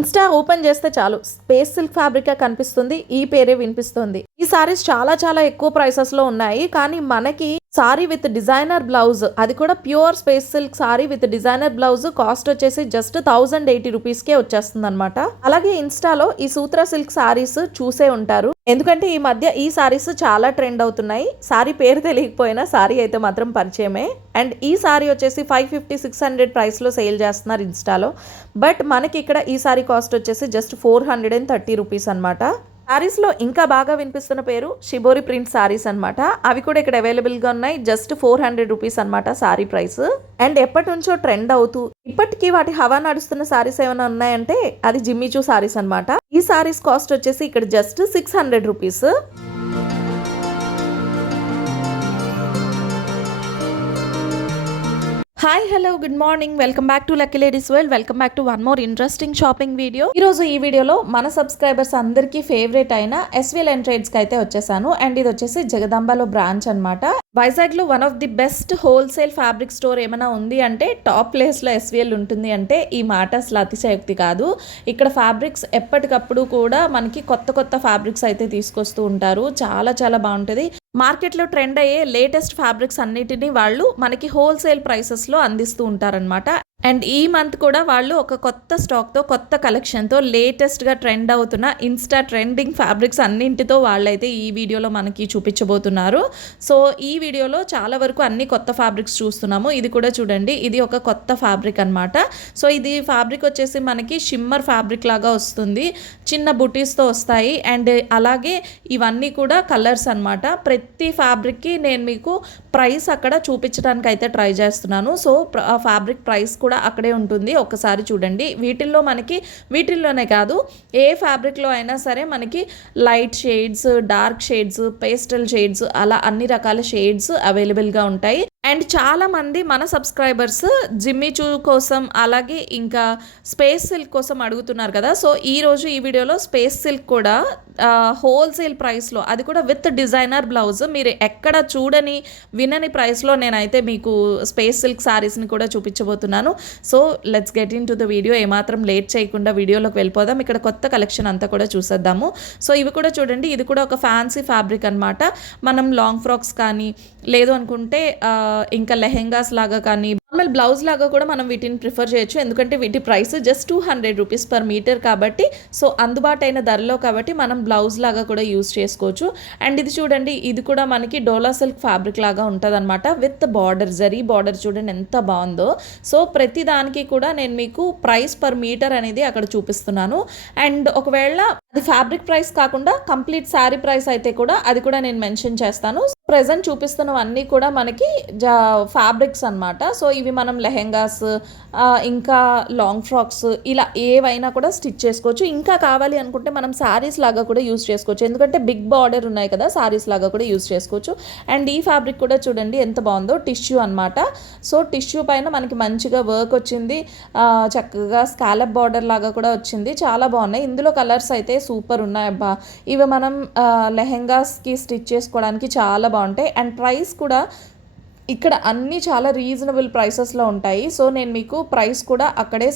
Insta open చేస్తే చాలు space silk fabric కనిపిస్తుంది, ఈ పేరే వినిపిస్తుంది. ఈ సారీస్ చాలా చాలా ఎక్కువ ప్రైసెస్ లో ఉన్నాయి, కానీ మనకి సారీ విత్ డిజైనర్ బ్లౌజ్, అది కూడా pure space silk sorry with designer blouse cost వచ్చేసి జస్ట్ 1080 రూపీస్కే వచ్చేస్తుంది అనమాట. అలాగే ఇన్స్టాలో ఈ సూత్ర సిల్క్ సారీస్ చూసే ఉంటారు, ఎందుకంటే ఈ మధ్య ఈ సారీస్ చాలా ట్రెండ్ అవుతున్నాయి. సారీ పేరు తెలియకపోయినా సారీ అయితే మాత్రం పరిచయమే. అండ్ ఈ సారీ వచ్చేసి 550-600 ప్రైస్లో సేల్ చేస్తున్నారు ఇన్స్టాలో. బట్ మనకి ఇక్కడ ఈ సారీ కాస్ట్ వచ్చేసి జస్ట్ 430 రూపీస్ అనమాట. సారీస్లో ఇంకా బాగా వినిపిస్తున్న పేరు షిబోరి ప్రింట్ సారీస్ అనమాట. అవి కూడా ఇక్కడ అవైలబుల్గా ఉన్నాయి. జస్ట్ 400 రూపీస్ అనమాట సారీ ప్రైస్. అండ్ ఎప్పటి నుంచో ట్రెండ్ అవుతూ ఇప్పటికీ వాటి హవా నడుస్తున్న సారీస్ ఏమైనా ఉన్నాయంటే అది జిమ్మిచూ సారీస్ అనమాట. ఈ సారీస్ కాస్ట్ వచ్చేసి ఇక్కడ just 600 rupees. Hi hello good morning, welcome back to lucky ladies world. Welcome back to one more interesting shopping video. ఈరోజు ఈ వీడియోలో మన సబ్స్క్రైబర్స్ అందరికీ ఫేవరెట్ అయిన ఎస్వీఎల్ అండ్ ట్రేడ్స్కి అయితే వచ్చేసాను. అండ్ ఇది వచ్చేసి జగదాంబలో బ్రాంచ్ అనమాట. వైజాగ్లో one of the best wholesale fabric store ఏమైనా ఉంది అంటే టాప్ ప్లేస్లో ఎస్వీఎల్ ఉంటుంది అంటే ఈ మాట అసలు అతిశయోక్తి కాదు. ఇక్కడ ఫ్యాబ్రిక్స్ ఎప్పటికప్పుడు కూడా మనకి కొత్త కొత్త ఫ్యాబ్రిక్స్ అయితే తీసుకొస్తూ ఉంటారు. చాలా చాలా బాగుంటుంది. మార్కెట్లో ట్రెండ్ అయ్యే లేటెస్ట్ ఫ్యాబ్రిక్స్ అన్నిటినీ వాళ్ళు మనకి హోల్సేల్ ప్రైసెస్లో అందిస్తూ ఉంటారనమాట. అండ్ ఈ మంత్ కూడా వాళ్ళు ఒక కొత్త స్టాక్తో కొత్త కలెక్షన్తో లేటెస్ట్గా ట్రెండ్ అవుతున్న ఇన్స్టా ట్రెండింగ్ ఫ్యాబ్రిక్స్ అన్నింటితో వాళ్ళైతే ఈ వీడియోలో మనకి చూపించబోతున్నారు. సో ఈ వీడియోలో చాలా వరకు అన్ని కొత్త ఫ్యాబ్రిక్స్ చూస్తున్నాము. ఇది కూడా చూడండి, ఇది ఒక కొత్త ఫ్యాబ్రిక్ అనమాట. సో ఇది ఫ్యాబ్రిక్ వచ్చేసి మనకి షిమ్మర్ ఫ్యాబ్రిక్ లాగా వస్తుంది, చిన్న బుటీస్తో వస్తాయి. అండ్ అలాగే ఇవన్నీ కూడా కలర్స్ అనమాట. ప్రతి ఫ్యాబ్రిక్కి నేను మీకు ప్రైస్ అక్కడ చూపించడానికి అయితే ట్రై చేస్తున్నాను. సో ఫ్యాబ్రిక్ ప్రైస్ కూడా అక్కడే ఉంటుంది, ఒక్కసారి చూడండి. వీటిల్లోనే కాదు ఏ ఫ్యాబ్రిక్లో అయినా సరే మనకి light shades, dark shades, pastel shades అలా అన్ని రకాల షేడ్స్ అవైలబుల్గా ఉంటాయి. అండ్ చాలామంది మన సబ్స్క్రైబర్స్ జిమ్మిచూ కోసం అలాగే ఇంకా స్పేస్ సిల్క్ కోసం అడుగుతున్నారు కదా. సో ఈరోజు ఈ వీడియోలో స్పేస్ సిల్క్ కూడా హోల్సేల్ ప్రైస్లో, అది కూడా విత్ డిజైనర్ బ్లౌజ్, మీరు ఎక్కడ చూడని వినని ప్రైస్లో నేనైతే మీకు స్పేస్ సిల్క్ శారీస్ని కూడా చూపించబోతున్నాను. So let's get in to the video. ఏమాత్రం లేట్ చేయకుండా వీడియోలోకి వెళ్ళిపోదాం. ఇక్కడ కొత్త కలెక్షన్ అంతా కూడా చూసేద్దాము. సో ఇవి కూడా చూడండి, ఇది కూడా ఒక ఫ్యాన్సీ ఫ్యాబ్రిక్ అనమాట. మనం లాంగ్ ఫ్రాక్స్ కానీ లేదు అనుకుంటే ఇంకా లెహెంగాస్ లాగా కానీ నార్మల్ బ్లౌజ్ లాగా కూడా మనం వీటిని ప్రిఫర్ చేయొచ్చు. ఎందుకంటే వీటి price just 200 rupees per metre కాబట్టి, సో అందుబాటైన ధరలో కాబట్టి మనం బ్లౌజ్ లాగా కూడా యూజ్ చేసుకోవచ్చు. అండ్ ఇది చూడండి, ఇది కూడా మనకి డోలా సిల్క్ ఫ్యాబ్రిక్ లాగా ఉంటుంది అనమాట. విత్ బార్డర్, జరీ బార్డర్ చూడండి ఎంత బాగుందో. సో ప్రతి దానికి కూడా నేను మీకు ప్రైస్ పర్ మీటర్ అనేది అక్కడ చూపిస్తున్నాను. అండ్ ఒకవేళ అది ఫ్యాబ్రిక్ ప్రైస్ కాకుండా కంప్లీట్ శారీ ప్రైస్ అయితే కూడా అది కూడా నేను మెన్షన్ చేస్తాను. ప్రెజెంట్ చూపిస్తున్నవన్నీ కూడా మనకి ఫ్యాబ్రిక్స్ అనమాట. సో ఇవి మనం లెహెంగాస్ ఇంకా లాంగ్ ఫ్రాక్స్ ఇలా ఏవైనా కూడా స్టిచ్ చేసుకోవచ్చు. ఇంకా కావాలి అనుకుంటే మనం శారీస్ లాగా కూడా యూజ్ చేసుకోవచ్చు, ఎందుకంటే బిగ్ బార్డర్ ఉన్నాయి కదా, శారీస్ లాగా కూడా యూజ్ చేసుకోవచ్చు. అండ్ ఈ ఫ్యాబ్రిక్ కూడా చూడండి ఎంత బాగుందో, టిష్యూ అనమాట. సో టిష్యూ పైన మనకి మంచిగా వర్క్ వచ్చింది, చక్కగా స్కాలప్ బార్డర్ లాగా కూడా వచ్చింది. చాలా బాగున్నాయి. ఇందులో కలర్స్ అయితే సూపర్ ఉన్నాయి అబ్బా. ఇవి మనం లెహెంగాస్కి స్టిచ్ చేసుకోవడానికి చాలా బాగుంటాయి. అండ్ ప్రైస్ కూడా ఇక్కడ అన్నీ చాలా రీజనబుల్ ప్రైసెస్లో ఉంటాయి. సో నేను మీకు ప్రైస్ కూడా అక్కడే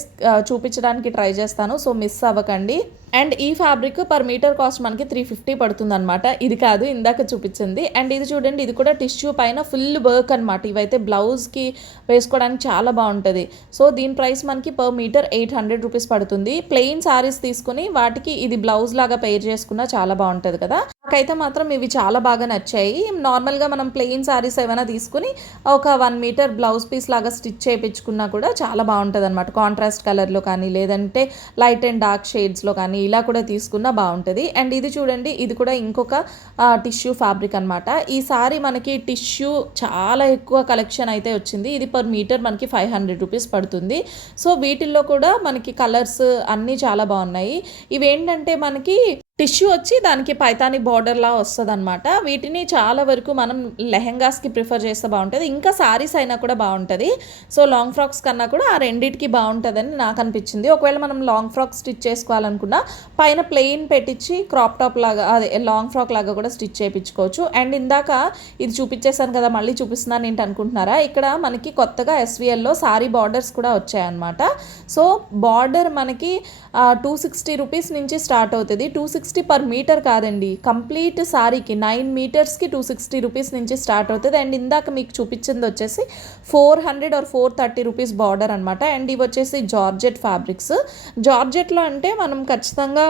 చూపించడానికి ట్రై చేస్తాను, సో మిస్ అవ్వకండి. అండ్ ఈ ఫ్యాబ్రిక్ పర్ మీటర్ కాస్ట్ మనకి 350 పడుతుంది అనమాట. ఇది కాదు ఇందాక చూపించింది. అండ్ ఇది చూడండి, ఇది కూడా టిష్యూ పైన ఫుల్ వర్క్ అనమాట. ఇవైతే బ్లౌజ్కి వేసుకోవడానికి చాలా బాగుంటుంది. సో దీని ప్రైస్ మనకి పర్ మీటర్ 800 రూపీస్ పడుతుంది. ప్లెయిన్ శారీస్ తీసుకుని వాటికి ఇది బ్లౌజ్ లాగా పెయిర్ చేసుకున్నా చాలా బాగుంటుంది కదా. నాకైతే మాత్రం ఇవి చాలా బాగా నచ్చాయి. నార్మల్గా మనం ప్లెయిన్ శారీస్ ఏమైనా తీసుకుని ఒక 1 మీటర్ బ్లౌజ్ పీస్ లాగా స్టిచ్ చేయించుకున్నా కూడా చాలా బాగుంటుంది అనమాట. కాంట్రాస్ట్ కలర్లో కానీ లేదంటే లైట్ అండ్ డార్క్ షేడ్స్లో కానీ ఇలా కూడా తీసుకున్నా బాగుంటుంది. అండ్ ఇది చూడండి, ఇది కూడా ఇంకొక టిష్యూ ఫ్యాబ్రిక్ అనమాట. ఈ సారీ మనకి టిష్యూ చాలా ఎక్కువ కలెక్షన్ అయితే వచ్చింది. ఇది పర్ మీటర్ మనకి 500 రూపీస్ పడుతుంది. సో వీటిల్లో కూడా మనకి కలర్స్ అన్నీ చాలా బాగున్నాయి. ఇవేంటంటే మనకి టిష్యూ వచ్చి దానికి పైతాని బార్డర్‌లా వస్తదనమాట. వీటిని చాలా వరకు మనం లెహెంగాస్‌కి ప్రిఫర్ చేస్తే బావుంటది. ఇంకా శారీస్ అయినా కూడా బావుంటది. సో, లాంగ్ ఫ్రాక్స్ కన్నా కూడా ఆ రెండిటికి బావుంటదని నాకనిపిచ్చింది. ఒకవేళ మనం లాంగ్ ఫ్రాక్ స్టిచ్ చేసుకోవాలనుకున్నా పైన ప్లెయిన్ పెట్టిచ్చి క్రాప్ టాప్ లాగా అదే లాంగ్ ఫ్రాక్ లాగా కూడా స్టిచ్ చేపిచ్చుకోవచ్చు. అండ్ ఇందాక ఇది చూపిచ్చేసాను కదా! మళ్ళీ చూపిస్తున్నాను ఏంటి అనుకుంటున్నారా? ఇక్కడ మనకి కొత్తగా ఎస్‌వీఎల్‌లో సారీ బార్డర్స్ కూడా వచ్చాయన్నమాట. సో, బార్డర్ మనకి 260 రూపీస్ నుంచి స్టార్ట్ అవుతది. 260 పర్ మీటర్ కాదండి. కంప్లీట్ సారీకి 9 మీటర్స్‌కి 260 రూపీస్ నుంచి స్టార్ట్ అవుతది. అండ్ ఇందాక మీకు చూపించింది వచ్చేసి 400 ఆర్ 430 రూపీస్ బార్డర్ అనమాట. అండ్ ఇవి వచ్చేసి జార్జెట్ ఫ్యాబ్రిక్స్. జార్జెట్‌లో అంటే మనం ఖచ్చితంగా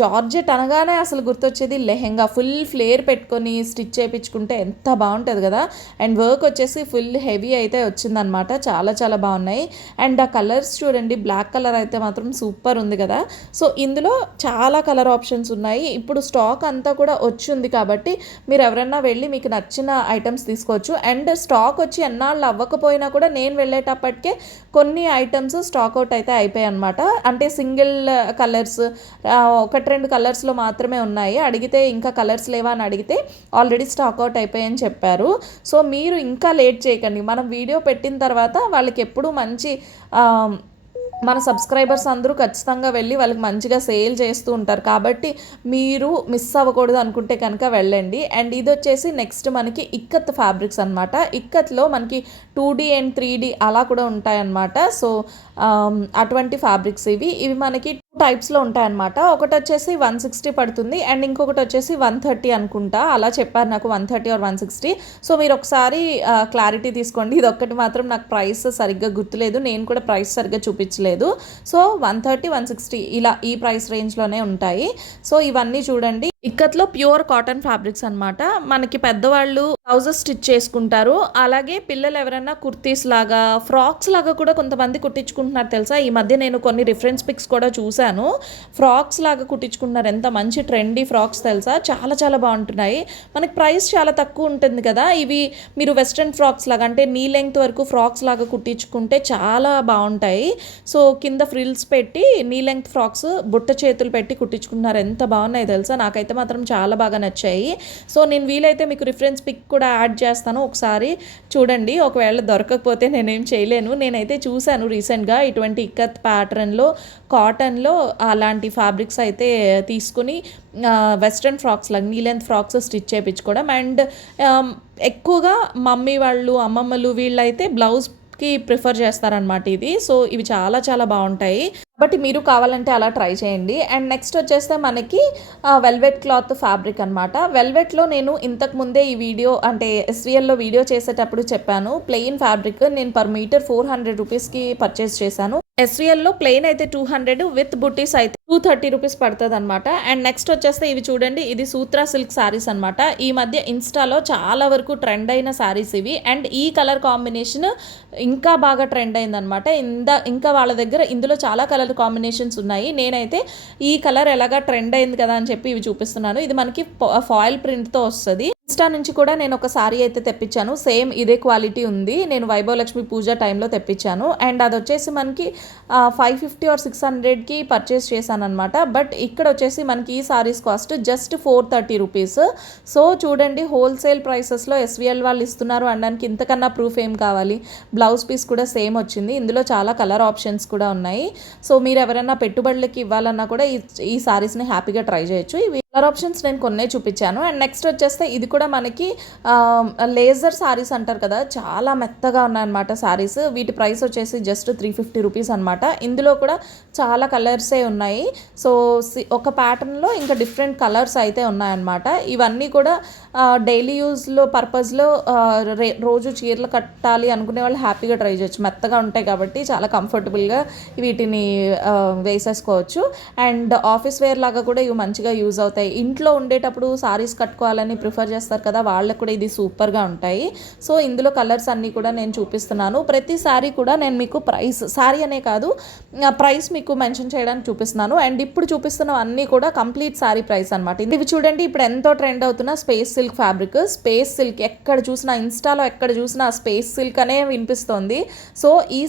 జార్జెట్ అనగానే అసలు గుర్తొచ్చేది లెహెంగా. ఫుల్ ఫ్లేర్ పెట్టుకొని స్టిచ్ చేపించుకుంటే ఎంత బాగుంటుంది కదా! అండ్ వర్క్ వచ్చేసి ఫుల్ హెవీ అయితే వచ్చిందనమాట. చాలా చాలా బాగున్నాయి. అండ్ ఆ కలర్స్ చూడండి, బ్లాక్ కలర్ అయితే మాత్రం సూపర్ ఉంది కదా! సో, ఇందులో చాలా కలర్ ఆప్షన్స్ ఉన్నాయి. ఇప్పుడు స్టాక్ అంతా కూడా వచ్చుంది కాబట్టి మీరు ఎవరన్నా వెళ్ళి మీకు నచ్చిన ఐటమ్స్ తీసుకోవచ్చు. అండ్ స్టాక్ వచ్చి ఎన్నాళ్ళు అవ్వకపోయినా కూడా నేను వెళ్ళేటప్పటికే కొన్ని ఐటమ్స్ స్టాక్ అవుట్ అయితే అయిపోయాయి అనమాట. అంటే సింగిల్ కలర్స్ 1, 2 కలర్స్లో మాత్రమే ఉన్నాయి. అడిగితే ఇంకా కలర్స్ లేవా అని అడిగితే ఆల్రెడీ స్టాక్ అవుట్ అయిపోయాయని చెప్పారు. సో, మీరు ఇంకా లేట్ చేయకండి. మనం వీడియో పెట్టిన తర్వాత వాళ్ళకి ఎప్పుడు మంచి మన సబ్స్క్రైబర్స్ అందరూ ఖచ్చితంగా వెళ్ళి వాళ్ళకి మంచిగా సేల్ చేస్తూ ఉంటారు. కాబట్టి మీరు మిస్ అవ్వకూడదు అనుకుంటే కనుక వెళ్ళండి. అండ్ ఇది వచ్చేసి నెక్స్ట్ మనకి ఇక్కత్ ఫ్యాబ్రిక్స్ అనమాట. ఇక్కత్లో మనకి 2D అండ్ 3D అలా కూడా ఉంటాయన్నమాట. సో, అటువంటి ఫ్యాబ్రిక్స్ ఇవి మనకి 2 టైప్స్లో ఉంటాయన్నమాట. ఒకటి వచ్చేసి 160 పడుతుంది అండ్ ఇంకొకటి వచ్చేసి 130 అనుకుంటా. అలా చెప్పారు నాకు, 130 ఆర్ 160. సో, మీరు ఒకసారి క్లారిటీ తీసుకోండి. ఇది ఒక్కటి మాత్రం నాకు ప్రైస్ సరిగ్గా గుర్తులేదు. నేను కూడా ప్రైస్ సరిగ్గా చూపించలేదు. సో, 130, 160 ఇలా ఈ ప్రైస్ రేంజ్లోనే ఉంటాయి. సో, ఇవన్నీ చూడండి. ఇక్కత్లో ప్యూర్ కాటన్ ఫ్యాబ్రిక్స్ అనమాట. మనకి పెద్దవాళ్ళు బ్లౌజెస్ స్టిచ్ చేసుకుంటారు. అలాగే పిల్లలు ఎవరైనా కుర్తీస్ లాగా, ఫ్రాక్స్ లాగా కూడా కొంతమంది కుట్టించుకుంటున్నారు తెలుసా. ఈ మధ్య నేను కొన్ని రిఫరెన్స్ పిక్స్ కూడా చూశాను. ఫ్రాక్స్ లాగా కుట్టించుకుంటున్నారు. ఎంత మంచి ట్రెండీ ఫ్రాక్స్ తెలుసా, చాలా చాలా బాగుంటున్నాయి. మనకి ప్రైస్ చాలా తక్కువ ఉంటుంది కదా. ఇవి మీరు వెస్ట్రన్ ఫ్రాక్స్ లాగా అంటే నీ లెంగ్త్ వరకు ఫ్రాక్స్ లాగా కుట్టించుకుంటే చాలా బాగుంటాయి. సో, కింద ఫ్రిల్స్ పెట్టి నీ లెంగ్త్ ఫ్రాక్స్ బుట్ట చేతులు పెట్టి కుట్టించుకుంటున్నారు. ఎంత బాగున్నాయి తెలుసా, నాకైతే మాత్రం చాలా బాగా నచ్చాయి. సో, నేను వీలైతే మీకు రిఫరెన్స్ పిక్ కూడా యాడ్ చేస్తాను, ఒకసారి చూడండి. ఒకవేళ దొరకకపోతే నేనేం చేయలేను. నేనైతే చూశాను రీసెంట్గా ఇటువంటి ఇక్కత్ ప్యాటర్న్లో కాటన్లో అలాంటి ఫ్యాబ్రిక్స్ అయితే తీసుకుని వెస్ట్రన్ ఫ్రాక్స్ లాగా నీ లెంత్ ఫ్రాక్స్ స్టిచ్ చేయించుకోవడం. అండ్ ఎక్కువగా మమ్మీ వాళ్ళు, అమ్మమ్మలు వీళ్ళైతే బ్లౌజ్కి ప్రిఫర్ చేస్తారనమాట ఇది. సో, ఇవి చాలా చాలా బాగుంటాయి. బట్ మీరు కావాలంటే అలా ట్రై చేయండి. అండ్ నెక్స్ట్ వచ్చేస్తే మనకి వెల్వెట్ క్లాత్ ఫ్యాబ్రిక్ అనమాట. వెల్వెట్లో నేను ఇంతకు ముందే ఈ వీడియో అంటే ఎస్వీఎల్లో వీడియో చేసేటప్పుడు చెప్పాను. ప్లెయిన్ ఫ్యాబ్రిక్ నేను పర్ మీటర్ 400 రూపీస్కి పర్చేస్ చేశాను. ఎస్వీఎల్లో ప్లెయిన్ అయితే 200, విత్ బుటీస్ అయితే 230 రూపీస్ పడుతుంది అనమాట. అండ్ నెక్స్ట్ వచ్చేస్తే ఇవి చూడండి, ఇది సూత్రా సిల్క్ శారీస్ అనమాట. ఈ మధ్య ఇన్స్టాలో చాలా వరకు ట్రెండ్ అయిన శారీస్ ఇవి. అండ్ ఈ కలర్ కాంబినేషన్ ఇంకా బాగా ట్రెండ్ అయిందనమాట. ఇంకా వాళ్ళ దగ్గర ఇందులో చాలా కలర్ కాంబినేషన్స్ ఉన్నాయి. నేనైతే ఈ కలర్ ఎలాగా ట్రెండ్ అయింది కదా అని చెప్పి ఇవి చూపిస్తున్నాను. ఇది మనకి ఫాయిల్ ప్రింట్తో వస్తుంది. ఇన్స్టా నుంచి కూడా నేను ఒక సారీ అయితే తెప్పించాను. సేమ్ ఇదే క్వాలిటీ ఉంది. నేను వైభవలక్ష్మి పూజ టైంలో తెప్పించాను. అండ్ అది వచ్చేసి మనకి 550 ఆర్ 600కి పర్చేస్ చేశాను అనమాట. బట్ ఇక్కడ వచ్చేసి మనకి ఈ saris cost just 430 rupees. So, చూడండి, హోల్సేల్ ప్రైసెస్లో ఎస్వీఎల్ వాళ్ళు ఇస్తున్నారు అనడానికి ఇంతకన్నా ప్రూఫ్ ఏం కావాలి. బ్లౌజ్ పీస్ కూడా సేమ్ వచ్చింది. ఇందులో చాలా కలర్ ఆప్షన్స్ కూడా ఉన్నాయి. సో, మీరు ఎవరైనా పెట్టుబడులకి ఇవ్వాలన్నా కూడా ఈ సారీస్ని హ్యాపీగా ట్రై చేయొచ్చు. ఇవి కలర్ ఆప్షన్స్ నేను కొన్నే చూపించాను. అండ్ నెక్స్ట్ వచ్చేస్తే ఇది కూడా మనకి లేజర్ సారీస్ అంటారు కదా, చాలా మెత్తగా ఉన్నాయన్నమాట సారీస్. వీటి ప్రైస్ వచ్చేసి జస్ట్ 350 రూపీస్ అనమాట. ఇందులో కూడా చాలా కలర్సే ఉన్నాయి. సో, ఒక ప్యాటర్న్లో ఇంకా డిఫరెంట్ కలర్స్ అయితే ఉన్నాయన్నమాట. ఇవన్నీ కూడా డైలీ యూజ్లో పర్పస్లో రోజు చీరలు కట్టాలి అనుకునే వాళ్ళు హ్యాపీగా ట్రై చేయొచ్చు. మెత్తగా ఉంటాయి కాబట్టి చాలా కంఫర్టబుల్గా వీటిని వేసేసుకోవచ్చు. అండ్ ఆఫీస్ వేర్ లాగా కూడా ఇవి మంచిగా యూజ్ అవుతాయి ఉంటాయి. ఇంట్లో ఉండేటప్పుడు సారీస్ కట్టుకోవాలని ప్రిఫర్ చేస్తారు కదా, వాళ్ళకు కూడా ఇది సూపర్గా ఉంటాయి. సో ఇందులో కలర్స్ అన్నీ కూడా నేను చూపిస్తున్నాను. ప్రతి శారీ కూడా నేను మీకు ప్రైస్, శారీ అనే కాదు ప్రైస్ మీకు మెన్షన్ చేయడానికి చూపిస్తున్నాను. అండ్ ఇప్పుడు చూపిస్తున్న అన్నీ కూడా కంప్లీట్ శారీ ప్రైస్ అనమాట. ఇవి చూడండి, ఇప్పుడు ఎంతో ట్రెండ్ అవుతున్న space silk fabric. Space silk ఎక్కడ చూసినా, ఇన్స్టాలో ఎక్కడ చూసినా స్పేస్ సిల్క్ అనే వినిపిస్తుంది. సో ఈ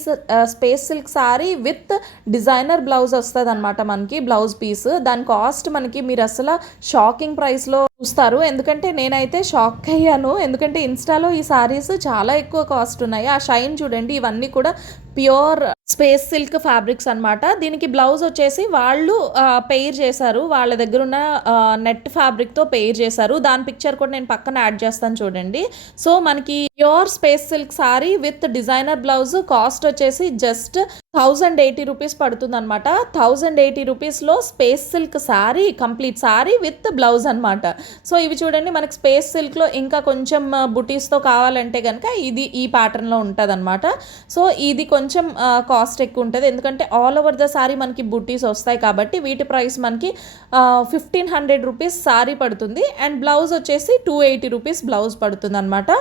space silk sari with designer blouse వస్తుంది అనమాట. మనకి బ్లౌజ్ పీస్, దాని కాస్ట్ మనకి మీరు అసలు షాకింగ్ ప్రైస్లో చూస్తారు. ఎందుకంటే నేనైతే షాక్ అయ్యాను, ఎందుకంటే ఇన్స్టాలో ఈ శారీస్ చాలా ఎక్కువ కాస్ట్ ఉన్నాయి. ఆ షైన్ చూడండి, ఇవన్నీ కూడా ప్యూర్ స్పేస్ సిల్క్ ఫ్యాబ్రిక్స్ అనమాట. దీనికి బ్లౌజ్ వచ్చేసి వాళ్ళు పెయిర్ చేశారు, వాళ్ళ దగ్గర ఉన్న నెట్ ఫ్యాబ్రిక్తో పెయిర్ చేశారు. దాని పిక్చర్ కూడా నేను పక్కన యాడ్ చేస్తాను చూడండి. సో మనకి pure space silk sari with designer blouse cost వచ్చేసి జస్ట్ 1080 రూపీస్ పడుతుంది అనమాట. 1080 రూపీస్లో space silk sari, complete sari with blouse అనమాట. సో ఇవి చూడండి, మనకి స్పేస్ సిల్క్లో ఇంకా కొంచెం బుటీస్తో కావాలంటే కనుక ఇది ఈ ప్యాటర్న్లో ఉంటుంది అనమాట. సో ఇది కొంచెం కాస్ట్ ఎక్కువ ఉంటుంది, ఎందుకంటే ఆల్ ఓవర్ ద శారీ మనకి బుటీస్ వస్తాయి కాబట్టి వీటి ప్రైస్ మనకి 1500 రూపీస్ శారీ పడుతుంది. అండ్ బ్లౌజ్ వచ్చేసి 280 రూపీస్ బ్లౌజ్ పడుతుంది అనమాట.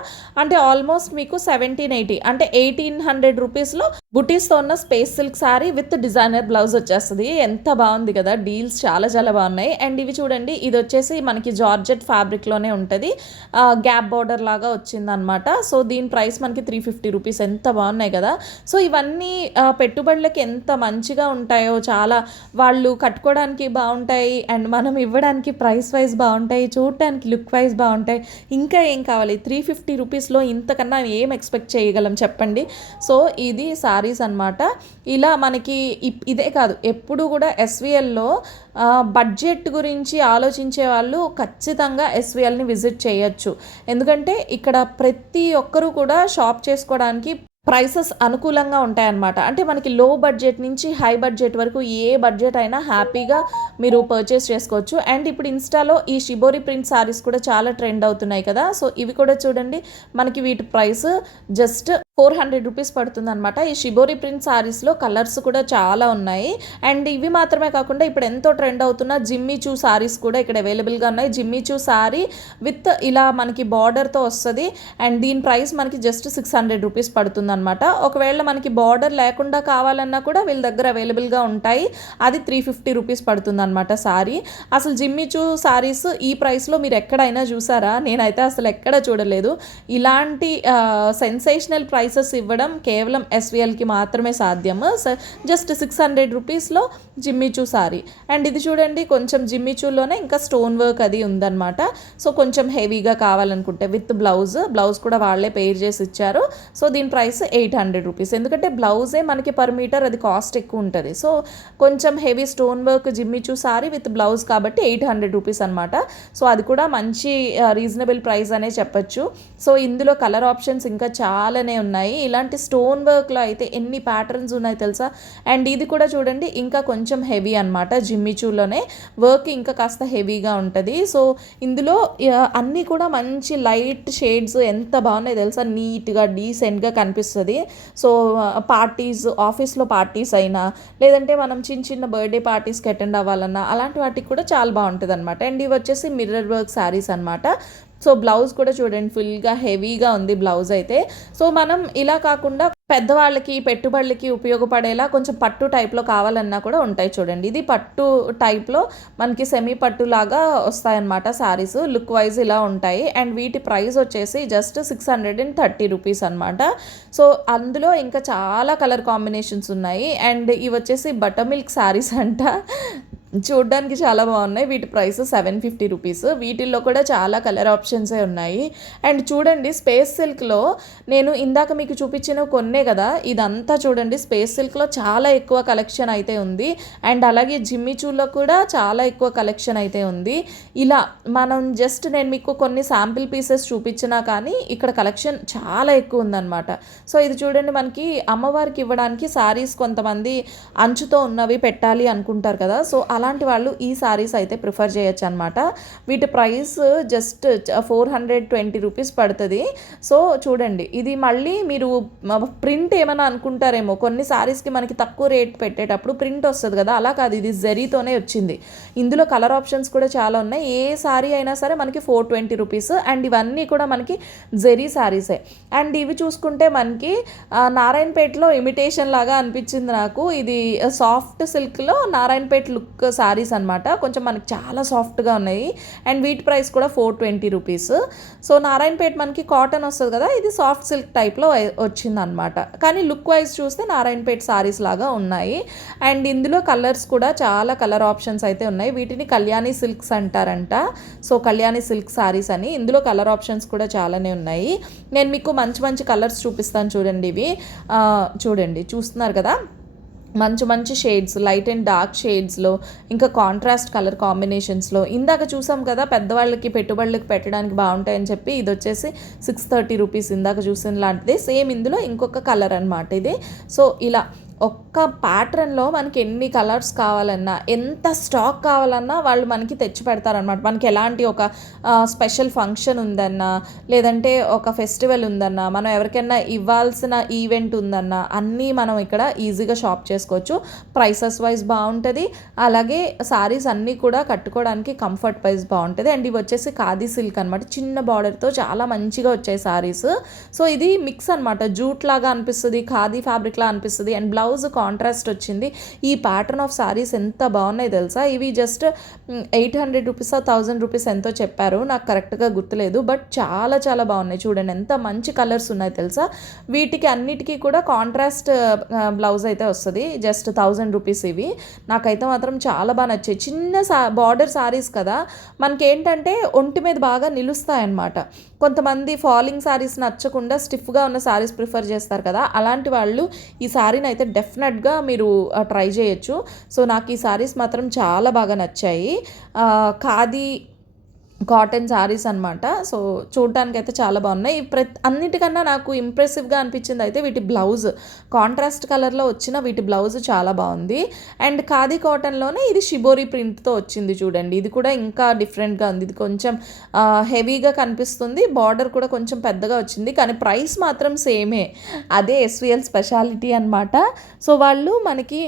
అంటే ఆల్మోస్ట్ మీకు 1780 అంటే 1800 రూపీస్లో బుటీస్తో ఉన్న space silk sari with designer blouse వచ్చేస్తుంది. ఎంత బాగుంది కదా, డీల్స్ చాలా చాలా బాగున్నాయి. అండ్ ఇవి చూడండి, ఇది వచ్చేసి మనకి జార్జెట్ ఫ్యాబ్రిక్లోనే ఉంటుంది, గ్యాప్ బార్డర్ లాగా వచ్చిందనమాట. సో దీని ప్రైస్ మనకి 350 రూపీస్. ఎంత బాగున్నాయి కదా. సో ఇవన్నీ పెట్టుబడులకి ఎంత మంచిగా ఉంటాయో, చాలా వాళ్ళు కట్టుకోవడానికి బాగుంటాయి అండ్ మనం ఇవ్వడానికి ప్రైస్ వైజ్ బాగుంటాయి, చూడటానికి లుక్ వైజ్ బాగుంటాయి. ఇంకా ఏం కావాలి, 350 రూపీస్లో ఇంతకన్నా ఏం ఎక్స్పెక్ట్ చేయగలం చెప్పండి. సో ఇది శారీస్ అనమాట. ఇలా మనకి ఇదే కాదు, ఎప్పుడు కూడా ఎస్విఎల్లో బడ్జెట్ గురించి ఆలోచించే వాళ్ళు ఖచ్చితంగా ఎస్విఎల్ని విజిట్ చేయొచ్చు. ఎందుకంటే ఇక్కడ ప్రతి ఒక్కరూ కూడా షాప్ చేసుకోవడానికి ప్రైసెస్ అనుకూలంగా ఉంటాయన్నమాట. అంటే మనకి లో బడ్జెట్ నుంచి హై బడ్జెట్ వరకు ఏ బడ్జెట్ అయినా హ్యాపీగా మీరు పర్చేస్ చేసుకోవచ్చు. అండ్ ఇప్పుడు ఇన్స్టాలో ఈ షిబోరి ప్రింట్ శారీస్ కూడా చాలా ట్రెండ్ అవుతున్నాయి కదా. సో ఇవి కూడా చూడండి, మనకి వీటి ప్రైస్ జస్ట్ 400 రూపీస్ పడుతుంది అనమాట. ఈ షిబోరి ప్రింట్ శారీస్లో కలర్స్ కూడా చాలా ఉన్నాయి. అండ్ ఇవి మాత్రమే కాకుండా ఇప్పుడు ఎంతో ట్రెండ్ అవుతున్న జిమ్మీ చూ శారీస్ కూడా ఇక్కడ అవైలబుల్గా ఉన్నాయి. జిమ్మీ చూ శారీ విత్ ఇలా మనకి బార్డర్తో వస్తుంది. అండ్ దీని ప్రైస్ మనకి జస్ట్ 600 రూపీస్ పడుతుంది అనమాట. ఒకవేళ మనకి బార్డర్ లేకుండా కావాలన్నా కూడా వీళ్ళ దగ్గర అవైలబుల్గా ఉంటాయి. అది 350 రూపీస్ పడుతుంది అనమాట శారీ. అసలు జిమ్మీ చూ శారీస్ ఈ ప్రైస్లో మీరు ఎక్కడైనా చూసారా? నేనైతే అసలు ఎక్కడ చూడలేదు. ఇలాంటి సెన్సేషనల్ ప్రైసెస్ ఇవ్వడం కేవలం ఎస్విఎల్కి మాత్రమే సాధ్యము. జస్ట్ 600 రూపీస్లో జిమ్మిచూ సారీ. అండ్ ఇది చూడండి, కొంచెం జిమ్మిచూలోనే ఇంకా స్టోన్ వర్క్ అది ఉందన్నమాట. సో కొంచెం హెవీగా కావాలనుకుంటే విత్ బ్లౌజ్ కూడా వాళ్ళే పేర్ చేసి ఇచ్చారు. సో దీని ప్రైస్ 800 రూపీస్. ఎందుకంటే బ్లౌజే మనకి పర్ మీటర్ అది కాస్ట్ ఎక్కువ ఉంటుంది. సో కొంచెం heavy stone work Jimmy Choo sorry with blouse కాబట్టి 800 రూపీస్ అనమాట. సో అది కూడా మంచి రీజనబుల్ ప్రైస్ అనే చెప్పచ్చు. సో ఇందులో కలర్ ఆప్షన్స్ ఇంకా చాలానే ఉన్నాయి. ఇలాంటి స్టోన్ వర్క్లో అయితే ఎన్ని ప్యాటర్న్స్ ఉన్నాయి తెలుసా. అండ్ ఇది కూడా చూడండి, ఇంకా కొంచెం హెవీ అనమాట. జిమ్మిచూలోనే వర్క్ ఇంకా కాస్త హెవీగా ఉంటుంది. సో ఇందులో అన్నీ కూడా మంచి లైట్ షేడ్స్ ఎంత బాగున్నాయి తెలుసా, నీట్గా డీసెంట్గా కనిపిస్తుంది. సో పార్టీస్, ఆఫీస్లో పార్టీస్ అయినా లేదంటే మనం చిన్న చిన్న బర్త్డే పార్టీస్కి అటెండ్ అవ్వాలన్నా అలాంటి వాటికి కూడా చాలా బాగుంటుంది అనమాట. అండ్ ఇవి వచ్చేసి మిర్రర్ వర్క్ శారీస్ అనమాట. సో బ్లౌజ్ కూడా చూడండి, ఫుల్గా హెవీగా ఉంది బ్లౌజ్ అయితే. సో మనం ఇలా కాకుండా పెద్దవాళ్ళకి పెట్టుబడులకి ఉపయోగపడేలా కొంచెం పట్టు టైప్లో కావాలన్నా కూడా ఉంటాయి చూడండి. ఇది పట్టు టైప్లో మనకి సెమీ పట్టు లాగా వస్తాయన్నమాట శారీస్. లుక్ వైజ్ ఇలా ఉంటాయి. అండ్ వీటి ప్రైస్ వచ్చేసి జస్ట్ 630 రూపీస్ అనమాట. సో అందులో ఇంకా చాలా కలర్ కాంబినేషన్స్ ఉన్నాయి. అండ్ ఇవి వచ్చేసి బటర్ మిల్క్ శారీస్ అంట, చూడడానికి చాలా బాగున్నాయి. వీటి ప్రైస్ 750 రూపీస్. వీటిల్లో కూడా చాలా కలర్ ఆప్షన్సే ఉన్నాయి. అండ్ చూడండి, స్పేస్ సిల్క్లో నేను ఇందాక మీకు చూపించిన కొన్నే కదా, ఇదంతా చూడండి స్పేస్ సిల్క్లో చాలా ఎక్కువ కలెక్షన్ అయితే ఉంది. అండ్ అలాగే జిమ్మిచూలో కూడా చాలా ఎక్కువ కలెక్షన్ అయితే ఉంది. ఇలా మనం జస్ట్ నేను మీకు కొన్ని శాంపిల్ పీసెస్ చూపించినా కానీ ఇక్కడ కలెక్షన్ చాలా ఎక్కువ ఉందన్నమాట. సో ఇది చూడండి, మనకి అమ్మవారికి ఇవ్వడానికి శారీస్ కొంతమంది అంచుతో ఉన్నవి పెట్టాలి అనుకుంటారు కదా. సో అలాంటి వాళ్ళు ఈ సారీస్ అయితే ప్రిఫర్ చేయొచ్చు అనమాట. వీటి ప్రైస్ జస్ట్ 420 రూపీస్ పడుతుంది. సో చూడండి, ఇది మళ్ళీ మీరు ప్రింట్ ఏమైనా అనుకుంటారేమో, కొన్ని సారీస్కి మనకి తక్కువ రేట్ పెట్టేటప్పుడు ప్రింట్ వస్తుంది కదా, అలా కాదు, ఇది జరీతోనే వచ్చింది. ఇందులో కలర్ ఆప్షన్స్ కూడా చాలా ఉన్నాయి. ఏ సారీ అయినా సరే మనకి 420 రూపీస్. అండ్ ఇవన్నీ కూడా మనకి జరీ సారీసే. అండ్ ఇవి చూసుకుంటే మనకి నారాయణపేటలో ఇమిటేషన్ లాగా అనిపించింది నాకు. ఇది సాఫ్ట్ సిల్క్లో నారాయణపేట లుక్ సారీస్ అనమాట. కొంచెం మనకి చాలా సాఫ్ట్గా ఉన్నాయి. అండ్ వీటి ప్రైస్ కూడా 420 రూపీస్. సో నారాయణపేట మనకి కాటన్ వస్తుంది కదా, ఇది సాఫ్ట్ సిల్క్ టైప్లో వచ్చిందనమాట. కానీ లుక్ వైజ్ చూస్తే నారాయణపేట సారీస్ లాగా ఉన్నాయి. అండ్ ఇందులో కలర్స్ కూడా చాలా కలర్ ఆప్షన్స్ అయితే ఉన్నాయి. వీటిని కళ్యాణి సిల్క్స్ అంటారంట. సో కళ్యాణి సిల్క్ సారీస్ అని. ఇందులో కలర్ ఆప్షన్స్ కూడా చాలానే ఉన్నాయి. నేను మీకు మంచి మంచి కలర్స్ చూపిస్తాను చూడండి. ఇవి చూడండి, చూస్తున్నారు కదా, మంచి మంచి షేడ్స్, లైట్ అండ్ డార్క్ షేడ్స్లో, ఇంకా కాంట్రాస్ట్ కలర్ కాంబినేషన్స్లో. ఇందాక చూసాం కదా పెద్దవాళ్ళకి పెట్టుబడులకు పెట్టడానికి బాగుంటాయని చెప్పి, ఇది వచ్చేసి 630 రూపీస్ ఇందాక చూసిన లాంటిది. సేమ్ ఇందులో ఇంకొక కలర్ అనమాట ఇది. సో ఇలా ఒక్క ప్యాటర్న్లో మనకి ఎన్ని కలర్స్ కావాలన్నా, ఎంత స్టాక్ కావాలన్నా వాళ్ళు మనకి తెచ్చి పెడతారనమాట. మనకి ఎలాంటి ఒక స్పెషల్ ఫంక్షన్ ఉందన్నా, లేదంటే ఒక ఫెస్టివల్ ఉందన్నా, మనం ఎవరికైనా ఇవ్వాల్సిన ఈవెంట్ ఉందన్నా, అన్నీ మనం ఇక్కడ ఈజీగా షాప్ చేసుకోవచ్చు. ప్రైసెస్ వైజ్ బాగుంటుంది. అలాగే సారీస్ అన్నీ కూడా కట్టుకోవడానికి కంఫర్ట్ వైజ్ బాగుంటుంది. అండ్ ఇవి వచ్చేసి ఖాదీ సిల్క్ అనమాట. చిన్న బార్డర్తో చాలా మంచిగా వచ్చాయి సారీస్. సో ఇది మిక్స్ అనమాట. జూట్ లాగా అనిపిస్తుంది, ఖాదీ ఫ్యాబ్రిక్ లా అనిపిస్తుంది. అండ్ బ్లౌజ్ కాంట్రాస్ట్ వచ్చింది. ఈ ప్యాటర్న్ ఆఫ్ సారీస్ ఎంత బాగున్నాయి తెలుసా. ఇవి జస్ట్ 800 రూపీస్ 1000 రూపీస్ ఎంతో చెప్పారు, నాకు కరెక్ట్గా గుర్తులేదు. బట్ చాలా చాలా బాగున్నాయి. చూడండి ఎంత మంచి కలర్స్ ఉన్నాయి తెలుసా. వీటికి అన్నిటికీ కూడా కాంట్రాస్ట్ బ్లౌజ్ అయితే వస్తుంది. జస్ట్ 1000 రూపీస్ ఇవి. నాకైతే మాత్రం చాలా బాగా నచ్చాయి. చిన్న బార్డర్ సారీస్ కదా, మనకేంటంటే ఒంటి మీద బాగా నిలుస్తాయి అన్నమాట. కొంతమంది ఫాలింగ్ సారీస్ నచ్చకుండా స్టిఫ్గా ఉన్న సారీస్ ప్రిఫర్ చేస్తారు కదా, అలాంటి వాళ్ళు ఈ సారీని అయితే డెఫినెట్గా మీరు ట్రై చేయొచ్చు. సో నాకు ఈ సారీస్ మాత్రం చాలా బాగా నచ్చాయి. ఖాదీ కాటన్ సారీస్ అనమాట. సో చూడటానికి అయితే చాలా బాగున్నాయి. అన్నిటికన్నా నాకు ఇంప్రెసివ్గా అనిపించింది అయితే వీటి బ్లౌజ్. కాంట్రాస్ట్ కలర్లో వచ్చిన వీటి బ్లౌజ్ చాలా బాగుంది. అండ్ ఖాదీ కాటన్లోనే ఇది షిబోరి ప్రింట్తో వచ్చింది చూడండి. ఇది కూడా ఇంకా డిఫరెంట్గా ఉంది. ఇది కొంచెం హెవీగా కనిపిస్తుంది. బార్డర్ కూడా కొంచెం పెద్దగా వచ్చింది. కానీ ప్రైస్ మాత్రం సేమే. అదే ఎస్విఎల్ స్పెషాలిటీ అనమాట. సో వాళ్ళు మనకి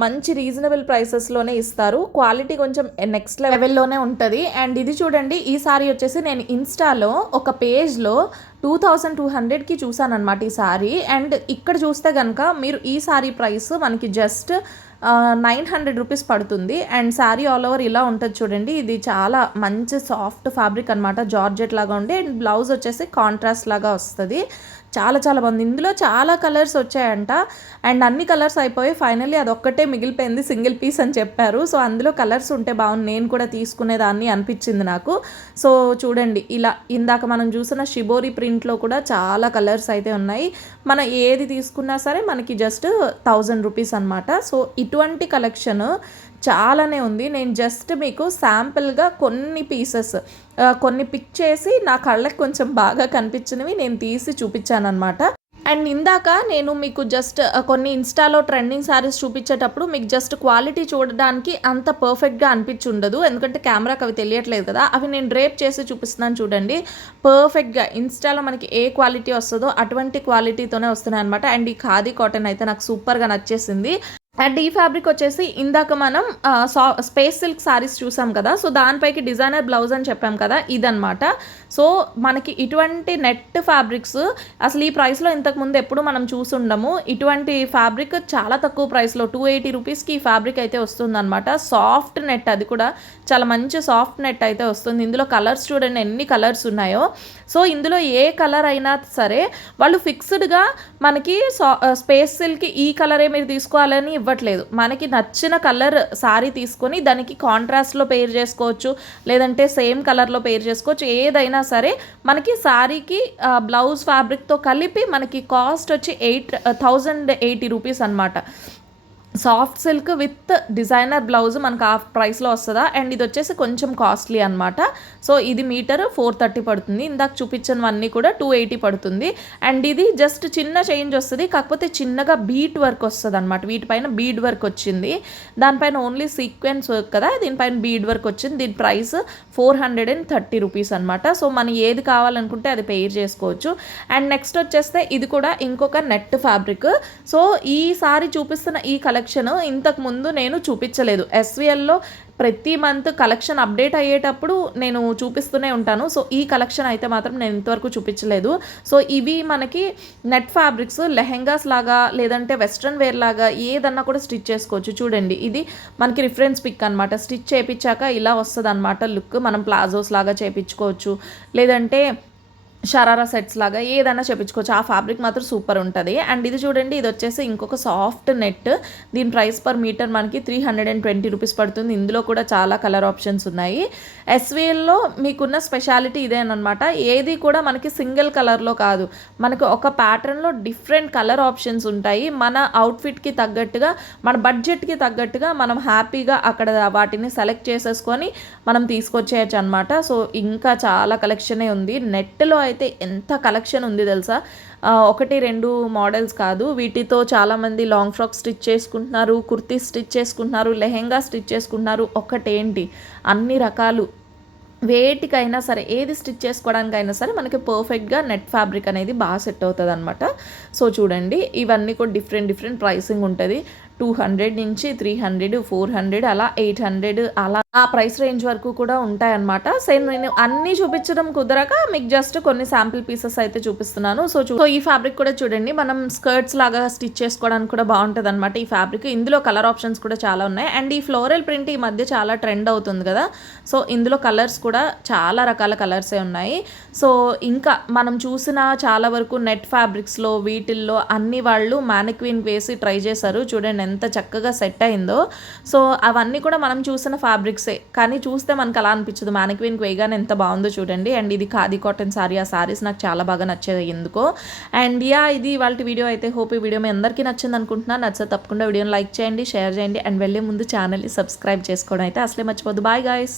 మంచి రీజనబుల్ ప్రైసెస్లోనే ఇస్తారు. క్వాలిటీ కొంచెం నెక్స్ట్ లెవెల్లోనే ఉంటుంది. అండ్ ఇది చూడండి, ఈ సారీ వచ్చేసి నేను ఇన్స్టాలో ఒక పేజ్లో 2200కి చూసాను అనమాట ఈ సారీ. అండ్ ఇక్కడ చూస్తే కనుక మీరు ఈ సారీ ప్రైస్ మనకి జస్ట్ 900 రూపీస్ పడుతుంది. అండ్ శారీ ఆల్ ఓవర్ ఇలా ఉంటుంది చూడండి. ఇది చాలా మంచి సాఫ్ట్ ఫ్యాబ్రిక్ అనమాట, జార్జెట్ లాగా ఉండి. అండ్ బ్లౌజ్ వచ్చేసి కాంట్రాస్ట్ లాగా వస్తుంది. చాలా చాలా బాగుంది. ఇందులో చాలా కలర్స్ వచ్చాయంట. అండ్ అన్ని కలర్స్ అయిపోయి ఫైనల్లీ అదొక్కటే మిగిలిపోయింది, సింగిల్ పీస్ అని చెప్పారు. సో అందులో కలర్స్ ఉంటే బాగుంది, నేను కూడా తీసుకునేదాన్ని అనిపించింది నాకు. సో చూడండి, ఇలా ఇందాక మనం చూసిన షిబోరి ప్రింట్లో కూడా చాలా కలర్స్ అయితే ఉన్నాయి. మనం ఏది తీసుకున్నా సరే మనకి జస్ట్ 1000 రూపీస్ అనమాట. సో ఇటువంటి కలెక్షన్ చాలానే ఉంది. నేను జస్ట్ మీకు శాంపుల్గా కొన్ని పీసెస్ కొన్ని పిక్ చేసి నా కళ్ళకి కొంచెం బాగా కనిపించినవి నేను తీసి చూపించాను అనమాట. అండ్ ఇందాక నేను మీకు జస్ట్ కొన్ని ఇన్స్టాలో ట్రెండింగ్ శారీస్ చూపించేటప్పుడు మీకు జస్ట్ క్వాలిటీ చూడడానికి అంత పర్ఫెక్ట్గా అనిపించి ఉండదు, ఎందుకంటే కెమెరాకి అవి తెలియట్లేదు కదా. అవి నేను డ్రేప్ చేసి చూపిస్తున్నాను చూడండి. పర్ఫెక్ట్గా ఇన్స్టాలో మనకి ఏ క్వాలిటీ వస్తుందో అటువంటి క్వాలిటీతోనే వస్తున్నాయి అనమాట. అండ్ ఈ ఖాదీ కాటన్ అయితే నాకు సూపర్గా నచ్చేసింది. అండ్ ఈ ఫ్యాబ్రిక్ వచ్చేసి ఇందాక మనం స్పేస్ సిల్క్ సారీస్ చూసాం కదా, సో దానిపైకి డిజైనర్ బ్లౌజ్ అని చెప్పాం కదా, ఇదనమాట. సో మనకి ఇటువంటి నెట్ ఫ్యాబ్రిక్స్ అసలు ఈ ప్రైస్లో ఇంతకుముందు ఎప్పుడు మనం చూసుండము. ఇటువంటి ఫ్యాబ్రిక్ చాలా తక్కువ ప్రైస్లో 280 రూపీస్కి ఈ ఫ్యాబ్రిక్ అయితే వస్తుందన్నమాట. సాఫ్ట్ నెట్, అది కూడా చాలా మంచి సాఫ్ట్ నెట్ అయితే వస్తుంది. ఇందులో కలర్స్ చూడండి ఎన్ని కలర్స్ ఉన్నాయో. సో ఇందులో ఏ కలర్ అయినా సరే వాళ్ళు ఫిక్స్డ్గా మనకి స్పేస్ సిల్క్ ఈ కలరే మీరు తీసుకోవాలని ఇవ్వట్లేదు. మనకి నచ్చిన కలర్ సారీ తీసుకొని దానికి కాంట్రాస్ట్లో పేర్ చేసుకోవచ్చు, లేదంటే సేమ్ కలర్లో పేర్ చేసుకోవచ్చు. ఏదైనా సరే మనకి సారీకి బ్లౌజ్ ఫ్యాబ్రిక్తో కలిపి మనకి కాస్ట్ వచ్చి 1080 రూపీస్ అనమాట. Soft silk with designer blouse మనకు ఆ ప్రైస్లో వస్తుందా. అండ్ ఇది వచ్చేసి కొంచెం కాస్ట్లీ అనమాట. సో ఇది మీటర్ 430 పడుతుంది. ఇందాక చూపించినవన్నీ కూడా 280 పడుతుంది. అండ్ ఇది జస్ట్ చిన్న చేంజ్ వస్తుంది, కాకపోతే చిన్నగా బీట్ వర్క్ వస్తుంది అనమాట. వీటిపైన బీడ్ వర్క్ వచ్చింది, దానిపైన ఓన్లీ సీక్వెన్స్ వర్క్ కదా, దీనిపైన బీడ్ వర్క్ వచ్చింది. దీని ప్రైస్ 430 రూపీస్ అనమాట. సో మనం ఏది కావాలనుకుంటే అది పేర్ చేసుకోవచ్చు. అండ్ నెక్స్ట్ వచ్చేస్తే ఇది కూడా ఇంకొక నెట్ ఫ్యాబ్రిక్. సో ఈసారి చూపిస్తున్న ఈ కలెక్షన్ ఇంతకు ముందు నేను చూపించలేదు. ఎస్విఎల్లో ప్రతి మంత్ కలెక్షన్ అప్డేట్ అయ్యేటప్పుడు నేను చూపిస్తూనే ఉంటాను. సో ఈ కలెక్షన్ అయితే మాత్రం నేను ఇంతవరకు చూపించలేదు. సో ఇవి మనకి నెట్ ఫ్యాబ్రిక్స్ లెహెంగాస్ లాగా లేదంటే వెస్ట్రన్ వేర్ లాగా ఏదన్నా కూడా స్టిచ్ చేసుకోవచ్చు. చూడండి, ఇది మనకి రిఫరెన్స్ పిక్ అనమాట. స్టిచ్ చేయించాక ఇలా వస్తుంది అనమాట లుక్. మనం ప్లాజోస్ లాగా చేయించుకోవచ్చు, లేదంటే షరారా సెట్స్ లాగా ఏదైనా చేయించుకోవచ్చు. ఆ ఫ్యాబ్రిక్ మాత్రం సూపర్ ఉంటుంది. అండ్ ఇది చూడండి, ఇది వచ్చేసి ఇంకొక సాఫ్ట్ నెట్. దీని ప్రైస్ పర్ మీటర్ మనకి 320 రూపీస్ పడుతుంది. ఇందులో కూడా చాలా కలర్ ఆప్షన్స్ ఉన్నాయి. ఎస్విఎల్లో మీకున్న స్పెషాలిటీ ఇదేనమాట. ఏది కూడా మనకి సింగిల్ కలర్లో కాదు, మనకు ఒక ప్యాటర్న్లో డిఫరెంట్ కలర్ ఆప్షన్స్ ఉంటాయి. మన అవుట్ఫిట్కి తగ్గట్టుగా, మన బడ్జెట్కి తగ్గట్టుగా మనం హ్యాపీగా అక్కడ వాటిని సెలెక్ట్ చేసేసుకొని మనం తీసుకొచ్చేయచ్చు అనమాట. సో ఇంకా చాలా కలెక్షనే ఉంది. నెట్లో అయితే ఎంత కలెక్షన్ ఉంది తెలుసా. 1-2 మోడల్స్ కాదు, వీటితో చాలామంది లాంగ్ ఫ్రాక్ స్టిచ్ చేసుకుంటున్నారు, కుర్తీ స్టిచ్ చేసుకుంటున్నారు, లెహెంగా స్టిచ్ చేసుకుంటున్నారు. ఒకటేంటి, అన్ని రకాలు వేటికైనా సరే, ఏది స్టిచ్ చేసుకోవడానికైనా సరే మనకి పర్ఫెక్ట్గా నెట్ ఫ్యాబ్రిక్ అనేది బాగా సెట్ అవుతుంది అనమాట. సో చూడండి, ఇవన్నీ కూడా డిఫరెంట్ ప్రైసింగ్ ఉంటుంది. 200 నుంచి 300, 400, అలా 800, అలా ఆ ప్రైస్ రేంజ్ వరకు కూడా ఉంటాయన్నమాట. సేమ్ నేను అన్నీ చూపించడం కుదరక మీకు జస్ట్ కొన్ని శాంపిల్ పీసెస్ అయితే చూపిస్తున్నాను. సో ఈ ఫ్యాబ్రిక్ కూడా చూడండి, మనం స్కర్ట్స్ లాగా స్టిచ్ చేసుకోవడానికి కూడా బాగుంటుంది అనమాట ఈ ఫ్యాబ్రిక్. ఇందులో కలర్ ఆప్షన్స్ కూడా చాలా ఉన్నాయి. అండ్ ఈ ఫ్లోరల్ ప్రింట్ ఈ మధ్య చాలా ట్రెండ్ అవుతుంది కదా. సో ఇందులో కలర్స్ కూడా చాలా రకాల కలర్సే ఉన్నాయి. సో ఇంకా మనం చూసిన చాలా వరకు నెట్ ఫ్యాబ్రిక్స్లో వీటిల్లో అన్ని వాళ్ళు మ్యానిక్విన్ వేసి ట్రై చేశారు. చూడండి ఎంత చక్కగా సెట్ అయిందో. సో అవన్నీ కూడా మనం చూసిన ఫ్యాబ్రిక్సే, కానీ చూస్తే మనకు అలా అనిపించదు. మ్యానిక్విన్కి వేయగానే ఎంత బాగుందో చూడండి. అండ్ ఇది ఖాదీ కాటన్ సారీ. ఆ సారీస్ నాకు చాలా బాగా నచ్చేది ఎందుకో. అండ్ ఇది వాళ్ళ వీడియో అయితే. హోప్ ఈ వీడియో మీ అందరికీ నచ్చింది అనుకుంటున్నాను. నచ్చితే తప్పకుండా వీడియోని లైక్ చేయండి, షేర్ చేయండి. అండ్ వెళ్ళే ముందు ఛానల్ని సబ్స్క్రైబ్ చేసుకోవడం అయితే అసలే మర్చిపోద్దు. Bye guys.